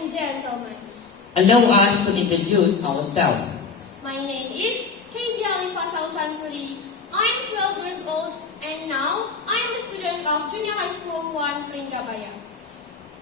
and gentlemen, allow us to introduce ourselves. my name is Kezia Alifa Sansuri. I'm 12 years old and now I'm a student of Junior High School 1 Pringgabaya.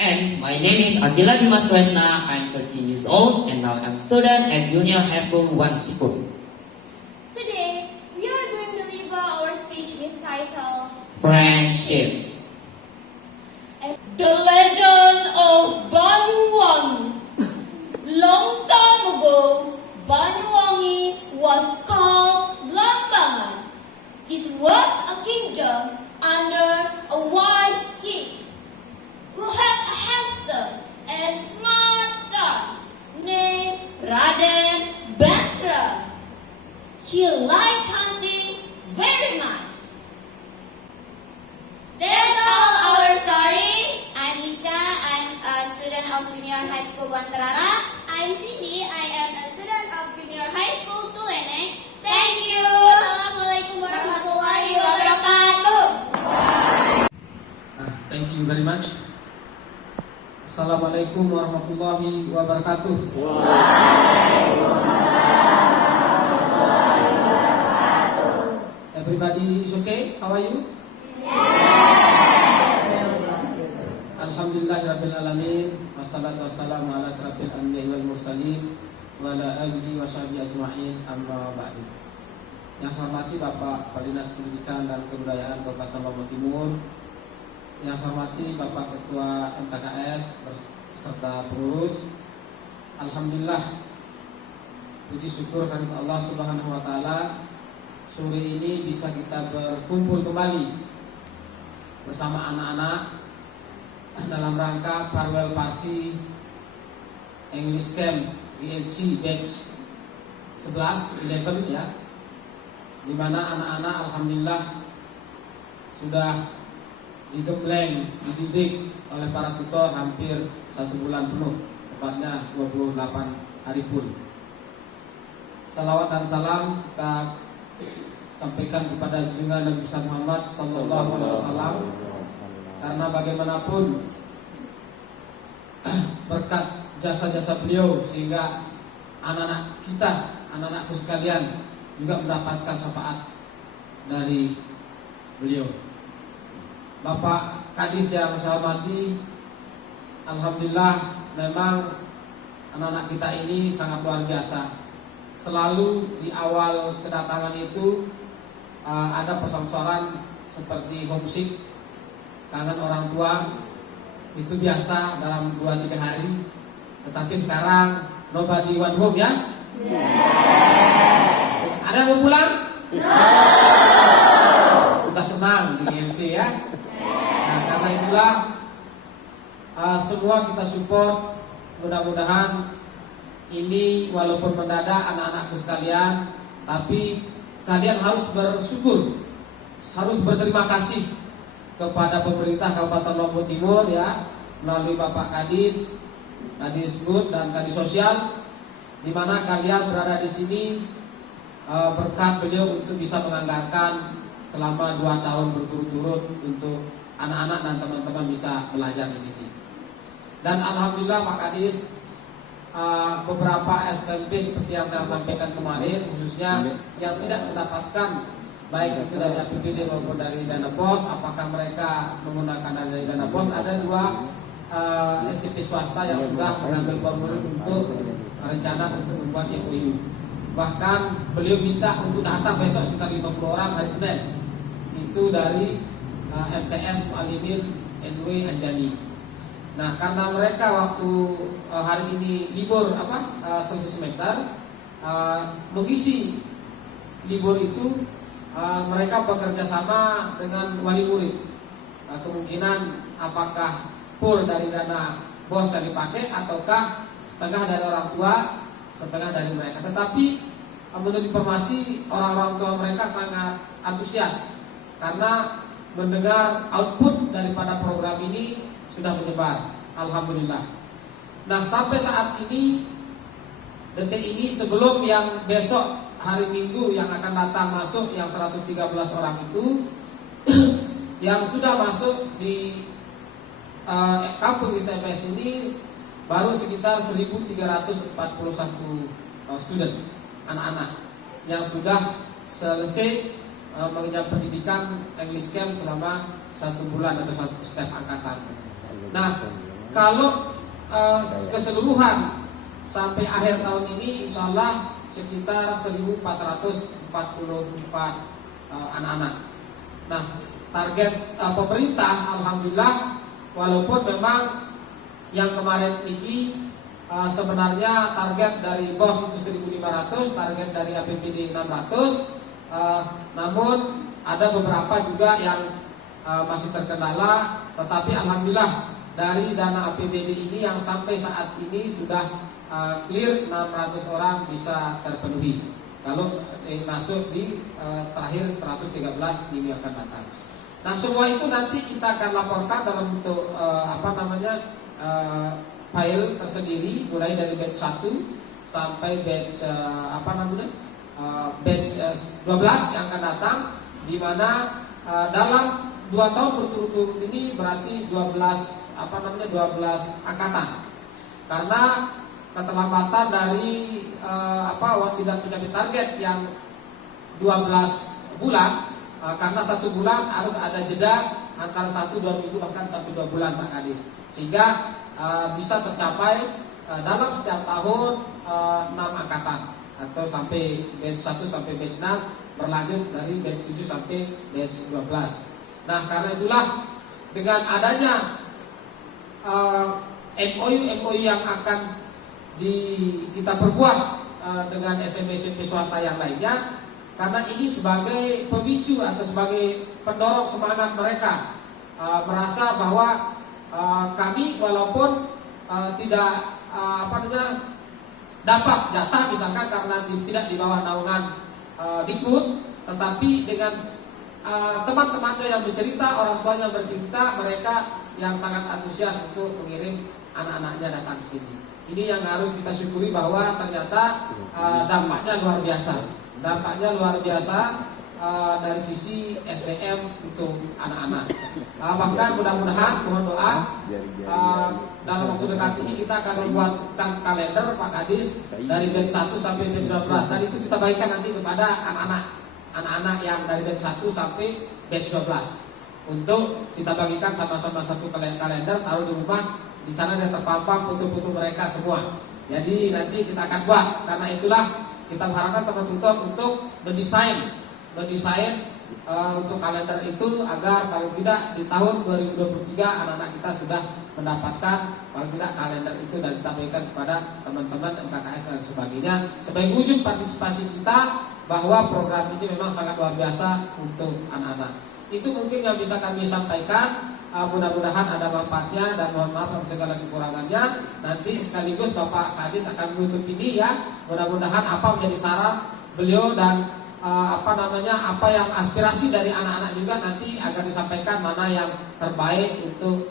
And my name is Akila Dimas Kresna. I'm 13 years old and now I'm student at Junior High School 1 Sikut. Today, we are going to deliver our speech with title Friendships. The legend of Banyuwangi. Long time ago, Banyuwangi was called Lambangan. It was a kingdom under a wise king who had a handsome and smart son named Raden Batra. He liked hunting very much. That's all our story. I'm Ica. I'm a student of Junior High School 1 Terara. I'm Cindy. I am a student of Junior High School 2 Leneng. Thank you. Assalamualaikum warahmatullahi wabarakatuh. Thank you very much. Assalamualaikum warahmatullahi wabarakatuh. Everybody is okay? How are you? Alhamdulillahirabbil alamin. Wassalatu wassalamu ala asrafil anbiya'i wal mursalin wa ala alihi washabihi ajma'in. Amma ba'du. Yang saya hormati Bapak Kepala Dinas Pendidikan dan Kebudayaan Kabupaten Lombok Timur, yang saya hormati Bapak Ketua MTKS beserta pengurus. Alhamdulillah, puji syukur kepada Allah Subhanahu wa taala, sore ini bisa kita berkumpul kembali bersama anak-anak dalam rangka farewell party English Camp ELC batch 11 ya, di mana anak-anak alhamdulillah sudah digembleng, dididik oleh para tutor hampir 1 bulan penuh, tepatnya 28 hari pun. Salawat dan salam kita sampaikan kepada junjungan Nabi Muhammad Sallallahu Alaihi Wasallam, karena bagaimanapun berkat jasa-jasa beliau sehingga anak-anak kita, anak-anakku sekalian juga mendapatkan syafaat dari beliau. Bapak Kadis yang saya hormati, alhamdulillah memang anak-anak kita ini sangat luar biasa. Selalu di awal kedatangan itu ada persoalan seperti homesick, kangen orang tua, itu biasa dalam 2-3 hari. Tetapi sekarang nobody want home ya? Ada yang mau pulang? Sudah senang di ILC ya. Nah, karena itulah semua kita support. Mudah-mudahan ini walaupun mendadak anak-anakku sekalian, tapi kalian harus bersyukur, harus berterima kasih kepada pemerintah Kabupaten Lombok Timur ya, melalui Bapak Kadis, Kadis Good dan Kadis Sosial, di mana kalian berada di sini berkat beliau untuk bisa menganggarkan selama 2 tahun berturut-turut untuk anak-anak dan teman-teman bisa belajar di sini. Dan alhamdulillah Pak Kadis, beberapa SMP seperti yang saya sampaikan kemarin, khususnya yang tidak mendapatkan baik itu dari APBD maupun dari dana BOS, apakah mereka menggunakan dari dana BOS, ada 2 SMP swasta yang sudah mengambil formulir untuk rencana untuk membuat MOU. Bahkan beliau minta untuk datang besok sekitar 50 orang hari Senin, itu dari MTS Mualimin NW Anjani. Nah, karena mereka waktu hari ini libur selesai semester, mengisi libur itu mereka bekerja sama dengan wali murid. Kemungkinan apakah full dari dana BOS yang dipakai ataukah setengah dari orang tua, setengah dari mereka. Tetapi menurut informasi orang-orang tua mereka sangat antusias karena mendengar output daripada program ini sudah menyebar, alhamdulillah. Nah, sampai saat ini, detik ini, sebelum yang besok hari Minggu yang akan datang masuk yang 113 orang itu yang sudah masuk di kampung ITPS ini baru sekitar 1.341 student anak-anak yang sudah selesai mengenyam pendidikan English Camp selama 1 bulan atau 1 step angkatan. Nah, kalau keseluruhan sampai akhir tahun ini insya Allah sekitar 1.444 anak-anak. Nah, target pemerintah alhamdulillah, walaupun memang yang kemarin ini sebenarnya target dari BOS itu 1.500, target dari APBD 600, namun ada beberapa juga yang masih terkendala, tetapi alhamdulillah dari dana APBD ini yang sampai saat ini sudah clear 600 orang bisa terpenuhi. Kalau masuk di terakhir 113 minggu akan datang. Nah, semua itu nanti kita akan laporkan dalam bentuk file tersendiri, mulai dari batch 1 sampai batch batch 12 yang akan datang, di mana dalam 2 tahun berturut-turut ini berarti 12 angkatan. Karena keterlambatan dari tidak mencapai target yang 12 bulan, karena 1 bulan harus ada jeda antara 1-2 minggu bahkan 1-2 bulan Pak Kadis, sehingga bisa tercapai dalam setiap tahun 6 angkatan atau sampai batch 1 sampai batch 6, berlanjut dari batch 7 sampai batch 12. Nah, karena itulah dengan adanya MOU yang akan kita perkuat dengan SMP swasta yang lainnya, karena ini sebagai pemicu atau sebagai pendorong semangat mereka merasa bahwa kami walaupun tidak dapat jatah misalkan karena tidak di bawah naungan Dikbud, tetapi dengan teman-temannya yang bercerita, orang tuanya bercerita, mereka yang sangat antusias untuk mengirim anak-anaknya datang ke sini. Ini yang harus kita syukuri bahwa ternyata dampaknya luar biasa. Dampaknya luar biasa dari sisi SDM untuk anak-anak. Bahkan mudah-mudahan, mohon doa, dalam waktu dekat ini kita akan membuatkan kalender Pak Kadis dari batch 1 sampai batch 12. Dan itu kita bagikan nanti kepada anak-anak yang dari batch 1 sampai batch 12. Untuk kita bagikan sama-sama satu kalender, taruh di rumah. Di sana ada terpampang foto-foto mereka semua. Jadi nanti kita akan buat. Karena itulah kita mengharapkan teman-teman untuk mendesain untuk kalender itu agar paling tidak di tahun 2023 anak-anak kita sudah mendapatkan paling tidak kalender itu dan kita berikan kepada teman-teman MKKS dan sebagainya sebagai wujud partisipasi kita bahwa program ini memang sangat luar biasa untuk anak-anak. Itu mungkin yang bisa kami sampaikan. Mudah-mudahan ada manfaatnya dan mohon maaf atas segala kekurangannya. Nanti sekaligus Bapak Kadis akan menutup ini ya. Mudah-mudahan apa menjadi saran beliau dan apa yang aspirasi dari anak-anak juga nanti akan disampaikan mana yang terbaik untuk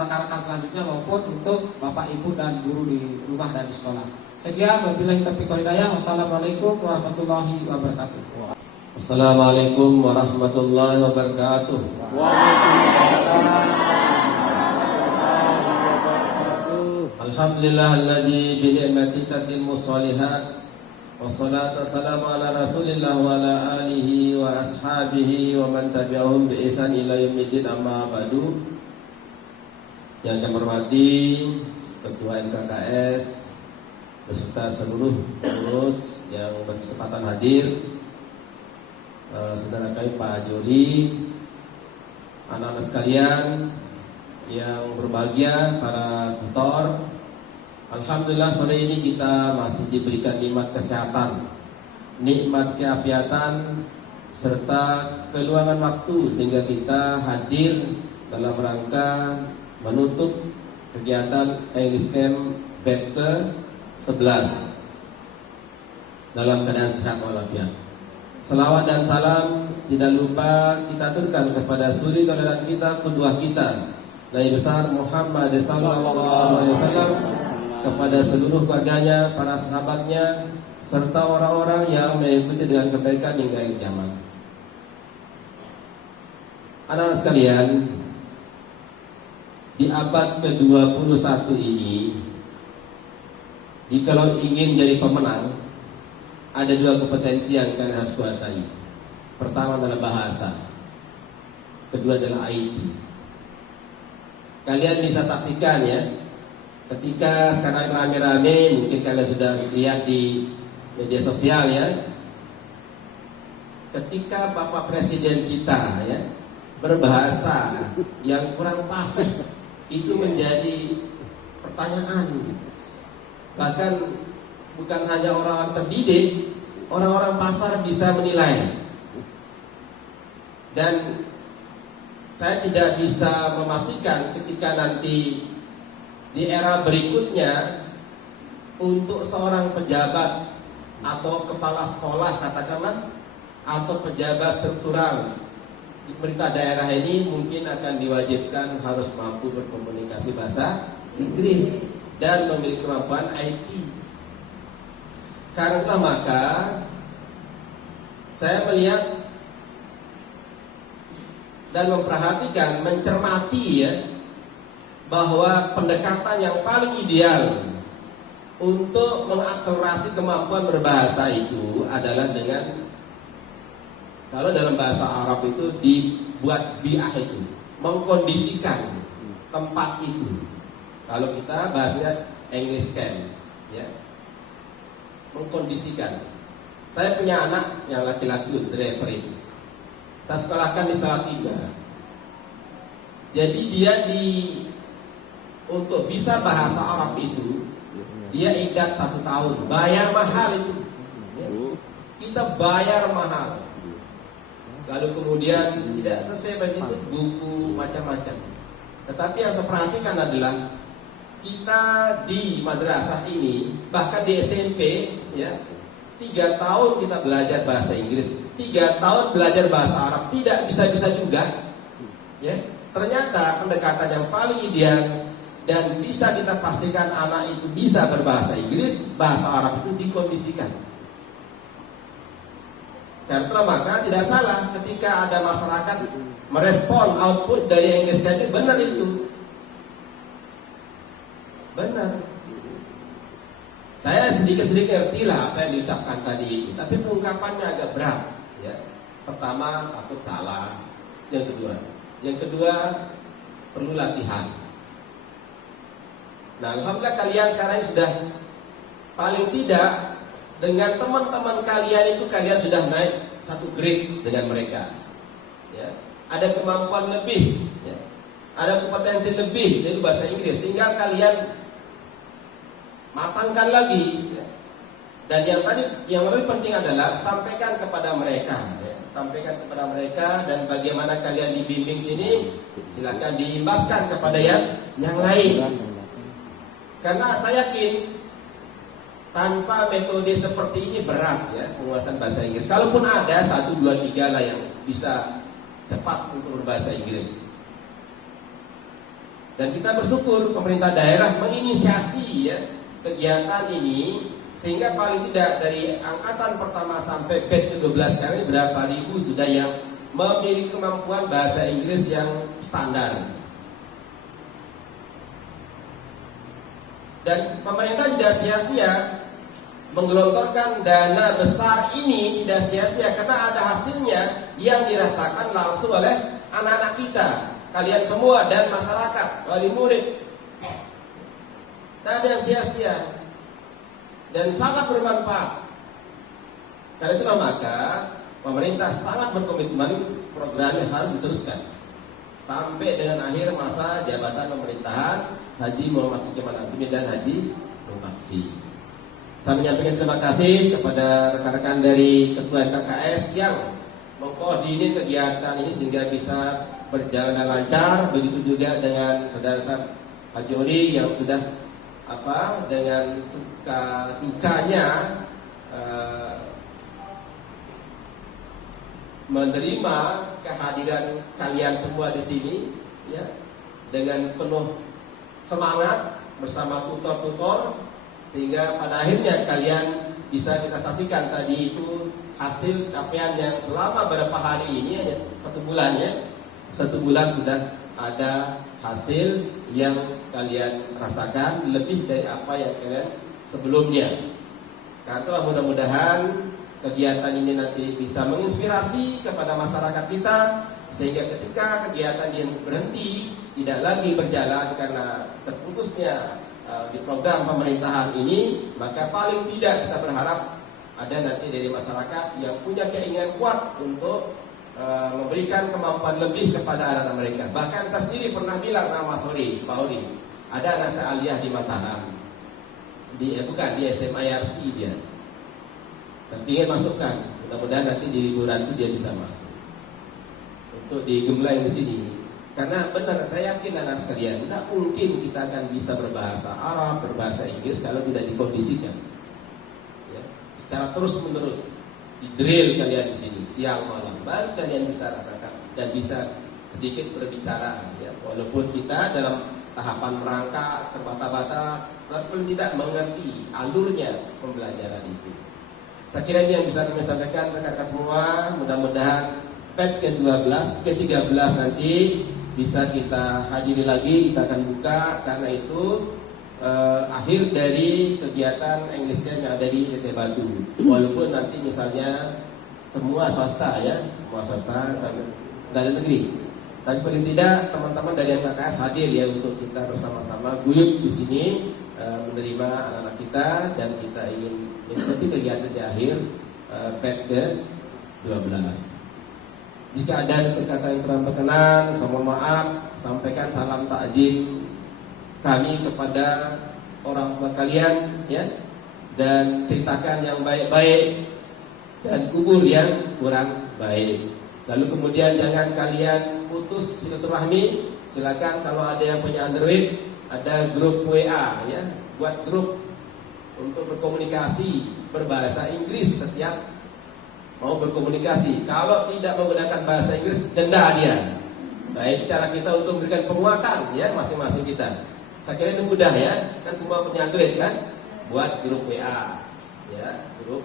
rekan-rekan selanjutnya maupun untuk Bapak Ibu dan guru di rumah dan di sekolah. Sekian, wabillahi taufiq wal hidayah. Wassalamualaikum warahmatullahi wabarakatuh. Assalamualaikum warahmatullahi wabarakatuh. Alhamdulillahilladzi bi ni'matihi tatimmu shalihat. Wassalatu wassalamu ala Rasulillah wa ala alihi wa ashabihi wa man tabi'ahum bi ihsan ila yaumiddin, amma ba'du. Yang kami hormati Ketua MKKS beserta seluruh pengurus yang berkesempatan hadir, saudara kami Pak Juri, anak-anak sekalian yang berbahagia, para tutor. Alhamdulillah sore ini kita masih diberikan nikmat kesehatan, nikmat keapiatan, serta keluangan waktu sehingga kita hadir dalam rangka menutup kegiatan English Camp batch ke-11 dalam keadaan sehat walafiat. Selawat dan salam tidak lupa kita aturkan kepada suri tauladan kita, kedua kita, Nabi besar Muhammad sallallahu alaihi wasallam, kepada seluruh keluarganya, para sahabatnya, serta orang-orang yang mengikuti dengan kebaikan hingga akhir zaman. Anak-anak sekalian, di abad ke-21 ini Jikalau ingin jadi pemenang, ada 2 kompetensi yang kalian harus kuasai. Pertama adalah bahasa, kedua adalah IT. Kalian bisa saksikan ya, ketika sekarang rame-rame, mungkin kalian sudah lihat di media sosial ya, ketika Bapak Presiden kita ya berbahasa yang kurang fasih, itu menjadi pertanyaan. Bahkan bukan hanya orang-orang terdidik, orang-orang pasar bisa menilai. Dan saya tidak bisa memastikan ketika nanti di era berikutnya untuk seorang pejabat atau kepala sekolah katakanlah, atau pejabat struktural di pemerintah daerah ini mungkin akan diwajibkan harus mampu berkomunikasi bahasa Inggris dan memiliki kemampuan IT. Karena maka saya melihat dan memperhatikan, mencermati ya, bahwa pendekatan yang paling ideal untuk mengakselerasi kemampuan berbahasa itu adalah dengan, kalau dalam bahasa Arab itu dibuat bi'ah itu, mengkondisikan tempat itu. Kalau kita bahasanya English can, ya, mengkondisikan. Saya punya anak yang laki-laki driver itu. Saya sekolahkan di Salatiga. Jadi dia untuk bisa bahasa Arab itu, dia idat 1 tahun, bayar mahal itu. Ya. Kita bayar mahal. Lalu kemudian tidak selesai bahasa itu, buku macam-macam. Tetapi yang saya perhatikan adalah kita di madrasah ini, bahkan di SMP, ya, 3 tahun kita belajar bahasa Inggris, 3 tahun belajar bahasa Arab, tidak bisa-bisa juga. Ya, ternyata pendekatan yang paling ideal dan bisa kita pastikan anak itu bisa berbahasa Inggris, bahasa Arab itu dikondisikan. Karena maka tidak salah ketika ada masyarakat merespon output dari English Can, benar itu. Benar. Saya sedikit-sedikit ngerti lah apa yang diucapkan tadi itu, tapi pengungkapannya agak berat. Ya. Pertama, takut salah. Yang kedua perlu latihan. Nah, alhamdulillah kalian sekarang sudah paling tidak dengan teman-teman kalian itu kalian sudah naik 1 grade dengan mereka. Ya. Ada kemampuan lebih, ya. Ada kompetensi lebih dari bahasa Inggris. Tinggal kalian matangkan lagi, ya. Dan yang lebih penting adalah sampaikan kepada mereka, ya. Sampaikan kepada mereka, dan bagaimana kalian dibimbing sini silakan diimbaskan kepada yang lain. Karena saya yakin tanpa metode seperti ini berat ya penguasaan bahasa Inggris. Kalaupun ada 1, 2, 3 lah yang bisa cepat untuk berbahasa Inggris. Dan kita bersyukur pemerintah daerah menginisiasi ya kegiatan ini, sehingga paling tidak dari angkatan pertama sampai batch ke-12 sekarang ini berapa ribu sudah yang memiliki kemampuan bahasa Inggris yang standar. Dan pemerintah tidak sia-sia menggelontorkan dana besar ini, tidak sia-sia karena ada hasilnya yang dirasakan langsung oleh anak-anak kita, kalian semua dan masyarakat, wali murid. Tak ada yang sia-sia dan sangat bermanfaat. Karena itu maka pemerintah sangat berkomitmen programnya harus diteruskan sampai dengan akhir masa jabatan pemerintahan Haji Muhammad Sulaiman Azmi dan Haji Rumaksi. Saya menyampaikan terima kasih kepada rekan-rekan dari Ketua KKS yang mengkoordinir kegiatan ini sehingga bisa berjalan dengan lancar. Begitu juga dengan saudara saya Haji Ori yang sudah dengan suka dukanya menerima kehadiran kalian semua di sini ya, dengan penuh semangat bersama tutor-tutor, sehingga pada akhirnya kalian bisa kita saksikan tadi itu hasil capaian yang selama beberapa hari ini hanya 1 bulan ya, 1 bulan sudah ada hasil yang kalian rasakan lebih dari apa yang kalian sebelumnya. Karena mudah-mudahan kegiatan ini nanti bisa menginspirasi kepada masyarakat kita, sehingga ketika kegiatan yang berhenti tidak lagi berjalan karena terputusnya di program pemerintahan ini, maka paling tidak kita berharap ada nanti dari masyarakat yang punya keinginan kuat untuk memberikan kemampuan lebih kepada anak-anak mereka. Bahkan saya sendiri pernah bilang sama Mas Hori, Pak Hori, ada anak saya aliyah di Mataram, di SMA IRC dia. Dan ingin masukkan, mudah-mudahan nanti di liburan itu dia bisa masuk untuk digembleng di sini. Karena benar, saya yakin anak sekalian, tidak mungkin kita akan bisa berbahasa Arab, berbahasa Inggris kalau tidak dikondisikan. Ya, secara terus-menerus di drill kalian di sini siang malam, baru kalian bisa rasakan dan bisa sedikit berbicara. Ya, walaupun kita dalam tahapan merangkak terbata-bata, tapi tidak mengerti alurnya pembelajaran itu. Saya kira ini yang bisa kami sampaikan rekan-rekan semua. Mudah-mudahan PET ke-12, ke-13 nanti bisa kita hadiri lagi, kita akan buka, karena itu akhir dari kegiatan English Camp yang ada di ITB Batu. Walaupun nanti misalnya semua swasta ya, semua swasta dari negeri, tapi paling tidak teman-teman dari MKKS hadir ya untuk kita bersama-sama guyup di sini menerima anak-anak kita, dan kita ingin mengikuti kegiatan di akhir PET ke-12. Jika ada perkataan yang kurang berkenan, saya mohon maaf. Sampaikan salam takjim kami kepada orang tua kalian, ya, dan ceritakan yang baik-baik dan kubur yang kurang baik. Lalu kemudian jangan kalian putus silaturahmi. Silakan kalau ada yang punya Android, ada grup WA, ya, buat grup untuk berkomunikasi berbahasa Inggris setiap mau berkomunikasi. Kalau tidak menggunakan bahasa Inggris, denda dia. Nah, ini cara kita untuk memberikan penguatan ya masing-masing kita. Saya kira ini mudah ya, kan semua punya Android kan? Buat grup WA, ya, grup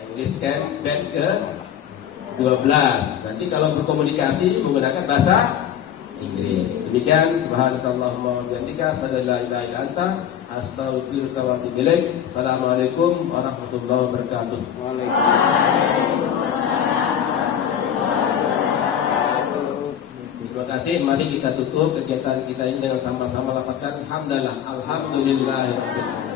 English Camp Band ke-12. Nanti kalau berkomunikasi menggunakan bahasa Inggris. Demikian, subhanakallahumma wa bihamdika, asyhadu an la ilaha illa anta, astaghfiruka wa atubu ilaik. Assalamualaikum warahmatullahi wabarakatuh. Terima kasih. Mari kita tutup kegiatan kita ini dengan sama-sama lafazkan hamdalah, alhamdulillahirabbil alamin.